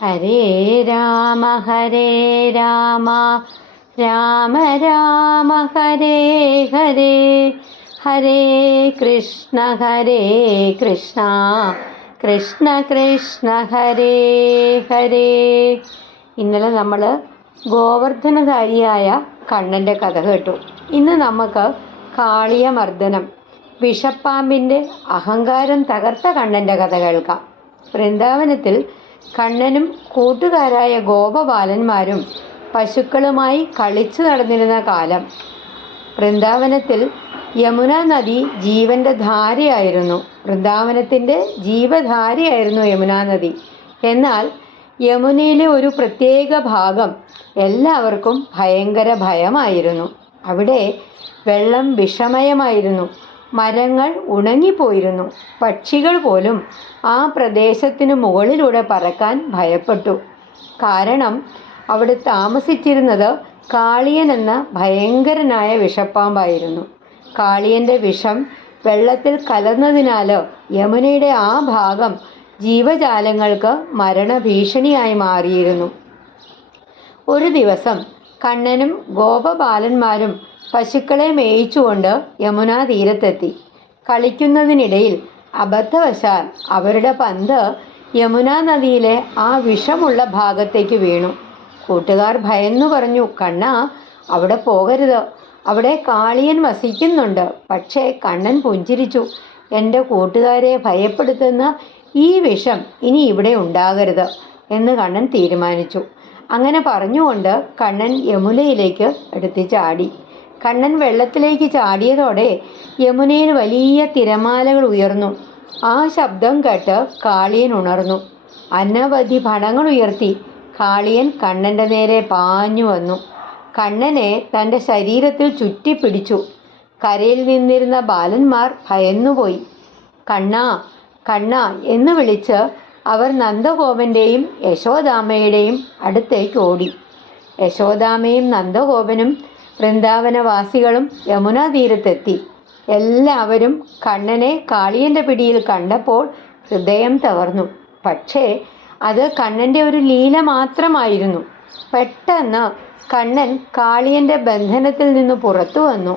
ഹരേ രാമ രാമ രാമ ഹരേ ഹരേ, ഹരേ കൃഷ്ണ കൃഷ്ണ കൃഷ്ണ ഹരേ ഹരേ. ഇന്നലെ നമ്മൾ ഗോവർദ്ധനധാരിയായ കണ്ണൻ്റെ കഥ കേട്ടു. ഇന്ന് നമുക്ക് കാളിയമർദ്ദനം, വിഷപ്പാമ്പിൻ്റെ അഹങ്കാരം തകർത്ത കണ്ണൻ്റെ കഥ കേൾക്കാം. വൃന്ദാവനത്തിൽ കണ്ണനും കൂട്ടുകാരായ ഗോപബാലന്മാരും പശുക്കളുമായി കളിച്ചു നടന്നിരുന്ന കാലം. വൃന്ദാവനത്തിൽ യമുനാ നദി ജീവന്റെ ധാരയായിരുന്നു. വൃന്ദാവനത്തിൻ്റെ ജീവധാരയായിരുന്നു യമുനാ നദി. എന്നാൽ യമുനയിലെ ഒരു പ്രത്യേക ഭാഗം എല്ലാവർക്കും ഭയങ്കര ഭയമായിരുന്നു. അവിടെ വെള്ളം വിഷമയമായിരുന്നു. മരങ്ങൾ ഉണങ്ങിപ്പോയിരുന്നു. പക്ഷികൾ പോലും ആ പ്രദേശത്തിന് മുകളിലൂടെ പറക്കാൻ ഭയപ്പെട്ടു. കാരണം അവിടെ താമസിച്ചിരുന്നത് കാളിയൻ എന്ന ഭയങ്കരനായ വിഷപ്പാമ്പായിരുന്നു. കാളിയൻ്റെ വിഷം വെള്ളത്തിൽ കലർന്നതിനാൽ യമുനയുടെ ആ ഭാഗം ജീവജാലങ്ങൾക്ക് മരണഭീഷണിയായി മാറിയിരുന്നു. ഒരു ദിവസം കണ്ണനും ഗോപബാലന്മാരും പശുക്കളെ മേയിച്ചുകൊണ്ട് യമുനാ തീരത്തെത്തി. കളിക്കുന്നതിനിടയിൽ അബദ്ധവശാൽ അവരുടെ പന്ത് യമുനാ നദിയിലെ ആ വിഷമുള്ള ഭാഗത്തേക്ക് വീണു. കൂട്ടുകാർ ഭയന്നു പറഞ്ഞു, കണ്ണാ, അവിടെ പോകരുത്, അവിടെ കാളിയൻ വസിക്കുന്നുണ്ട്. പക്ഷേ കണ്ണൻ പുഞ്ചിരിച്ചു. എൻ്റെ കൂട്ടുകാരെ ഭയപ്പെടുത്തുന്ന ഈ വിഷം ഇനി ഇവിടെ ഉണ്ടാകരുത് എന്ന് കണ്ണൻ തീരുമാനിച്ചു. അങ്ങനെ പറഞ്ഞുകൊണ്ട് കണ്ണൻ യമുനയിലേക്ക് എടുത്ത് ചാടി. കണ്ണൻ വെള്ളത്തിലേക്ക് ചാടിയതോടെ യമുനയിൽ വലിയ തിരമാലകൾ ഉയർന്നു. ആ ശബ്ദം കേട്ട് കാളിയൻ ഉണർന്നു. അനവധി ഫണങ്ങൾ ഉയർത്തി കാളിയൻ കണ്ണൻ്റെ നേരെ പാഞ്ഞു വന്നു. കണ്ണനെ തൻ്റെ ശരീരത്തിൽ ചുറ്റിപ്പിടിച്ചു. കരയിൽ നിന്നിരുന്ന ബാലന്മാർ ഭയന്നുപോയി. കണ്ണാ കണ്ണാ എന്ന് വിളിച്ച് അവർ നന്ദഗോപൻ്റെയും യശോദാമ്മയുടെയും അടുത്തേക്ക് ഓടി. യശോദാമ്മയും നന്ദഗോപനും വൃന്ദാവനവാസികളും യമുനാ തീരത്തെത്തി. എല്ലാവരും കണ്ണനെ കാളിയൻ്റെ പിടിയിൽ കണ്ടപ്പോൾ ഹൃദയം തകർന്നു. പക്ഷേ അത് കണ്ണൻ്റെ ഒരു ലീല മാത്രമായിരുന്നു. പെട്ടെന്ന് കണ്ണൻ കാളിയൻ്റെ ബന്ധനത്തിൽ നിന്ന് പുറത്തു വന്നു.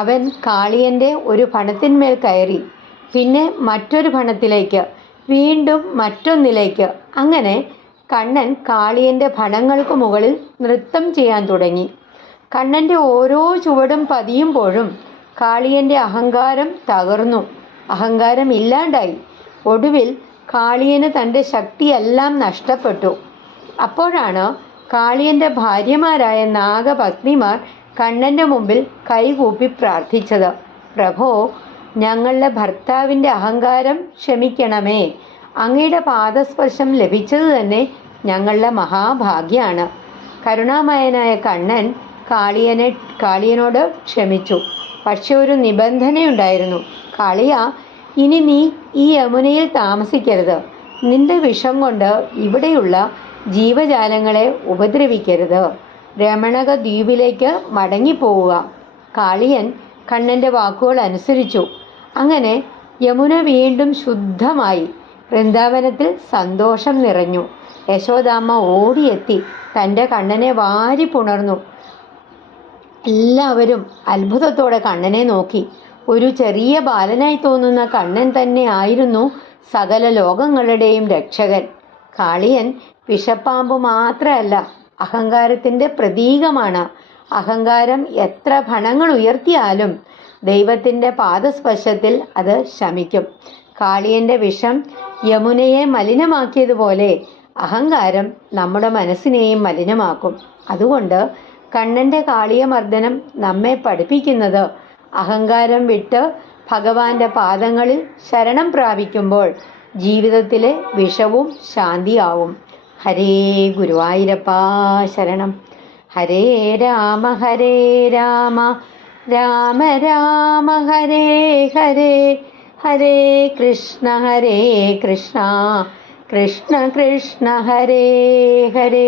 അവൻ കാളിയൻ്റെ ഒരു ഫണത്തിന്മേൽ കയറി, പിന്നെ മറ്റൊരു ഫണത്തിലേക്ക്, വീണ്ടും മറ്റൊന്നിലേക്ക്. അങ്ങനെ കണ്ണൻ കാളിയൻ്റെ ഫണങ്ങൾക്ക് മുകളിൽ നൃത്തം ചെയ്യാൻ തുടങ്ങി. കണ്ണൻ്റെ ഓരോ ചുവടും പതിയുമ്പോഴും കാളിയൻ്റെ അഹങ്കാരം തകർന്നു. അഹങ്കാരം ഇല്ലാണ്ടായി. ഒടുവിൽ കാളിയന് തൻ്റെ ശക്തിയെല്ലാം നഷ്ടപ്പെട്ടു. അപ്പോഴാണ് കാളിയൻ്റെ ഭാര്യമാരായ നാഗപത്നിമാർ കണ്ണൻ്റെ മുമ്പിൽ കൈകൂപ്പി പ്രാർത്ഥിച്ചത്. പ്രഭോ, ഞങ്ങളുടെ ഭർത്താവിൻ്റെ അഹങ്കാരം ക്ഷമിക്കണമേ. അങ്ങയുടെ പാദസ്പർശം ലഭിച്ചത് തന്നെ ഞങ്ങളുടെ മഹാഭാഗ്യമാണ്. കരുണാമയനായ കണ്ണൻ കാളിയനോട് ക്ഷമിച്ചു. പക്ഷെ ഒരു നിബന്ധനയുണ്ടായിരുന്നു. കാളിയ, ഇനി നീ ഈ യമുനയിൽ താമസിക്കരുത്. നിന്റെ വിഷം കൊണ്ട് ഇവിടെയുള്ള ജീവജാലങ്ങളെ ഉപദ്രവിക്കരുത്. രമണക ദ്വീപിലേക്ക് മടങ്ങിപ്പോവുക. കാളിയൻ കണ്ണൻ്റെ വാക്കുകൾ അനുസരിച്ചു. അങ്ങനെ യമുന വീണ്ടും ശുദ്ധമായി. വൃന്ദാവനത്തിൽ സന്തോഷം നിറഞ്ഞു. യശോദാമ്മ ഓടിയെത്തി തൻ്റെ കണ്ണനെ വാരി പുണർന്നു. എല്ലാവരും അത്ഭുതത്തോടെ കണ്ണനെ നോക്കി. ഒരു ചെറിയ ബാലനായി തോന്നുന്ന കണ്ണൻ തന്നെ ആയിരുന്നു സകല ലോകങ്ങളുടെയും രക്ഷകൻ. കാളിയൻ വിഷപ്പാമ്പ് മാത്രമല്ല, അഹങ്കാരത്തിൻ്റെ പ്രതീകമാണ്. അഹങ്കാരം എത്ര ഫണങ്ങൾ ഉയർത്തിയാലും ദൈവത്തിൻ്റെ പാദസ്പർശത്തിൽ അത് ശമിക്കും. കാളിയൻ്റെ വിഷം യമുനയെ മലിനമാക്കിയതുപോലെ അഹങ്കാരം നമ്മുടെ മനസ്സിനെയും മലിനമാക്കും. അതുകൊണ്ട് കണ്ണൻ്റെ കാളിയമർദ്ദനം നമ്മെ പഠിപ്പിക്കുന്നത് അഹങ്കാരം വിട്ട് ഭഗവാന്റെ പാദങ്ങളിൽ ശരണം പ്രാപിക്കുമ്പോൾ ജീവിതത്തിലെ വിഷവും ശാന്തിയാവും. ഹരേ ഗുരുവായൂരപ്പാ ശരണം. ഹരേ രാമ രാമ രാമ ഹരേ ഹരേ, ഹരേ കൃഷ്ണ കൃഷ്ണ കൃഷ്ണ ഹരേ ഹരേ.